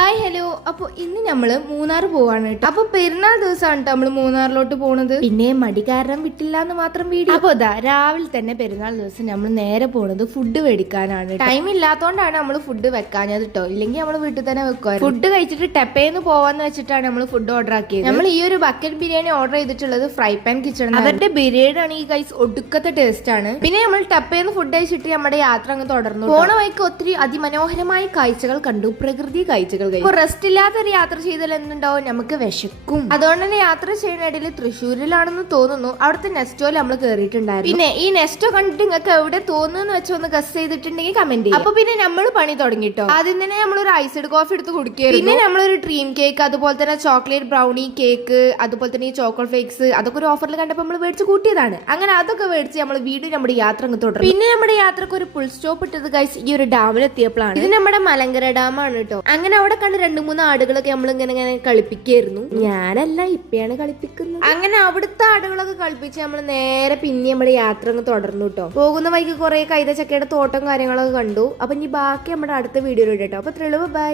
Hi hello. അപ്പൊ ഇന്ന് നമ്മള് മൂന്നാർ പോവാണ് കേട്ടോ. അപ്പൊ പെരുന്നാൾ ദിവസമാണ് നമ്മള് മൂന്നാറിലോട്ട് പോണത്. പിന്നെ മടി കാരണം വിട്ടില്ല എന്ന് മാത്രം വീഡിയോ. അപ്പൊ ഇതാ രാവിലെ തന്നെ പെരുന്നാൾ ദിവസം നമ്മൾ നേരെ പോണത് ഫുഡ് മേടിക്കാനാണ്. ടൈം ഇല്ലാത്തോണ്ടാണ് നമ്മൾ ഫുഡ് വെക്കാഞ്ഞത് കേട്ടോ. ഇല്ലെങ്കിൽ നമ്മൾ വീട്ടിൽ തന്നെ വെക്കുമായിരുന്നു. ഫുഡ് കഴിച്ചിട്ട് ടെപ്പേന്ന് പോവാന്ന് വെച്ചിട്ടാണ് നമ്മൾ ഫുഡ് ഓർഡർ ആക്കിയത്. നമ്മൾ ഈ ഒരു ബക്കറ്റ് ബിരിയാണി ഓർഡർ ചെയ്തിട്ടുള്ളത് ഫ്രൈ പാൻ കിച്ചൺ. അവരുടെ ബിരിയാണി ആണ് ഈ ഗൈസ് ഒടുക്കത്തെ ടേസ്റ്റ് ആണ്. പിന്നെ നമ്മൾ ടെപ്പേന്ന് ഫുഡ് കഴിച്ചിട്ട് നമ്മുടെ യാത്ര അങ്ങ് തുടർന്നു. പോണ വഴിക്ക് ഒത്തിരി അതിമനോഹരമായ കാഴ്ചകൾ കണ്ടു. പ്രകൃതി കാഴ്ചകൾ. റെസ്റ്റ് ഇല്ലാത്തൊരു യാത്ര ചെയ്താൽ എന്തുണ്ടാവും, നമുക്ക് വിശക്കും. അതുകൊണ്ട് തന്നെ യാത്ര ചെയ്യുന്ന ഇടയിൽ തൃശ്ശൂരിലാണെന്ന് തോന്നുന്നു. അവിടുത്തെ നെസ്റ്റോയിൽ നമ്മൾ കയറിയിട്ടുണ്ടായിരുന്നു. പിന്നെ ഈ നെസ്റ്റോ കണ്ടിട്ട് നിങ്ങൾക്ക് എവിടെ തോന്നുന്നു വെച്ച് ഒന്ന് ഗസ് ചെയ്തിട്ടുണ്ടെങ്കിൽ കമന്റ് ചെയ്യും. അപ്പൊ പിന്നെ നമ്മൾ പണി തുടങ്ങിട്ടോ. ആദ്യം തന്നെ നമ്മളൊരു ഐസ്ഡ് കോഫി എടുത്ത് കുടിക്കുകയായിരുന്നു. പിന്നെ നമ്മളൊരു ഡ്രീം കേക്ക്, അതുപോലെ തന്നെ ചോക്ലേറ്റ് ബ്രൗണി കേക്ക്, അതുപോലെ തന്നെ ഈ ചോക്കോളേറ്റ് ഫ്ലേക്സ്, അതൊക്കെ ഒരു ഓഫറിൽ കണ്ടപ്പോൾ നമ്മൾ മേടിച്ച് കൂട്ടിയതാണ്. അങ്ങനെ അതൊക്കെ മേടിച്ച് നമ്മൾ വീണ്ടും നമ്മുടെ യാത്ര അങ്ങ് തുടരും. പിന്നെ നമ്മുടെ യാത്രക്ക് ഒരു ഫുൾ സ്റ്റോപ്പ് ഇട്ടത് ഗൈസ് ഈ ഒരു ഡാമിലെത്തിയപ്പോഴാണ്. ഇത് നമ്മുടെ മലങ്കര ഡാമാണ് കേട്ടോ. അങ്ങനെ അവിടെ കണ്ട് 2-3 ആടുകളൊക്കെ നമ്മൾ ഇങ്ങനെ കളിപ്പിക്കായിരുന്നു. ഞാനല്ല, ഇപ്പയാണ് കളിപ്പിക്കുന്നത്. അങ്ങനെ അവിടുത്തെ ആടുകളൊക്കെ കളിപ്പിച്ച് നമ്മൾ നേരെ പിന്നെ നമ്മുടെ യാത്ര അങ്ങ് തുടർന്നു കേട്ടോ. പോകുന്ന വഴിക്ക് കുറെ കൈതച്ചക്കയുടെ തോട്ടം കാര്യങ്ങളൊക്കെ കണ്ടു. അപ്പൊ ഇനി ബാക്കി നമ്മുടെ അടുത്ത വീഡിയോയിൽ ഇട്ടോ. അപ്പൊ ബൈ.